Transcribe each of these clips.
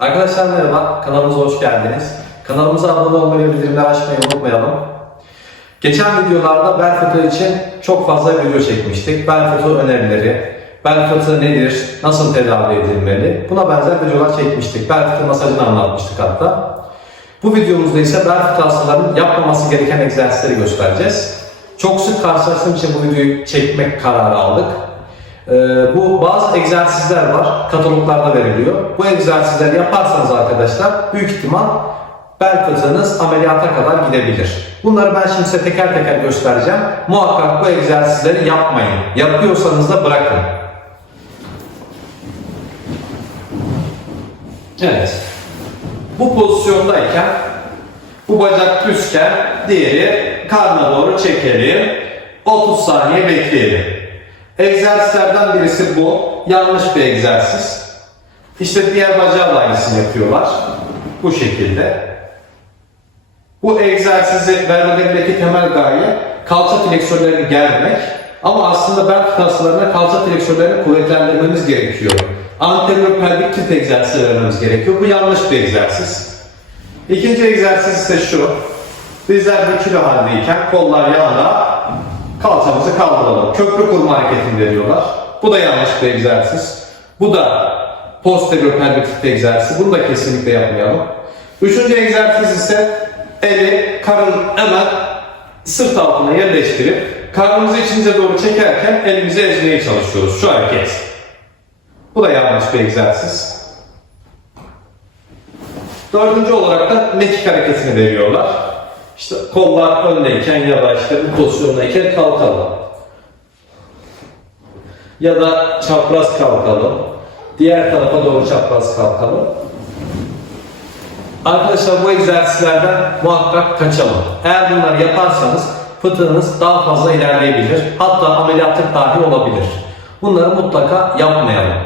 Arkadaşlar merhaba, kanalımıza hoş geldiniz. Kanalımıza abone olmayı bildirimleri açmayı unutmayalım. Geçen videolarda bel fıtığı için çok fazla video çekmiştik. Bel fıtığı önerileri, bel fıtığı nedir, nasıl tedavi edilmeli, buna benzer videolar çekmiştik. Bel fıtığı masajını anlatmıştık hatta. Bu videomuzda ise bel fıtığı hastalarının yapmaması gereken egzersizleri göstereceğiz. Çok sık karşılaştığım için bu videoyu çekmek kararı aldık. Ee, bu bazı egzersizler var, kataloglarda veriliyor. Bu egzersizleri yaparsanız arkadaşlar büyük ihtimal bel fıtığınız ameliyata kadar gidebilir. Bunları ben şimdi size teker teker göstereceğim. Muhakkak bu egzersizleri yapmayın. Yapıyorsanız da bırakın. Evet. Bu pozisyondayken bu bacak düzken diğeri karnına doğru çekelim. 30 saniye bekleyelim. Egzersizlerden birisi bu. Yanlış bir egzersiz. İşte diğer bacağı da aynısını yapıyorlar. Bu şekilde. Bu egzersizi vermelerindeki temel gaye kalça fleksörlerini germek. Ama aslında bel hastalarına kalça fleksörlerini kuvvetlendirmemiz gerekiyor. Anterior pelvik tilt egzersizi vermemiz gerekiyor. Bu yanlış bir egzersiz. İkinci egzersiz ise şu. Dizler dikili haldeyken kollar yanda kalçamızı kaldıralım. Köprü kurma hareketini veriyorlar. Bu da yanlış bir egzersiz. Bu da posterior pelvik tilt egzersizi. Bunu da kesinlikle yapmayalım. Üçüncü egzersiz ise eli karın hemen sırt altına yerleştirip karnımızı içimize doğru çekerken elimizi ezmeye çalışıyoruz. Şu hareket. Bu da yanlış bir egzersiz. Dördüncü olarak da mekik hareketini veriyorlar. İşte kollar öndeyken ya da işte bu pozisyondayken kalkalım. Ya da çapraz kalkalım. Diğer tarafa doğru çapraz kalkalım. Arkadaşlar bu egzersizlerden muhakkak kaçalım. Eğer bunları yaparsanız fıtığınız daha fazla ilerleyebilir. Hatta ameliyatlık dahi olabilir. Bunları mutlaka yapmayalım.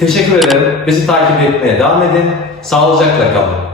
Teşekkür ederim. Bizi takip etmeye devam edin. Sağlıcakla kalın.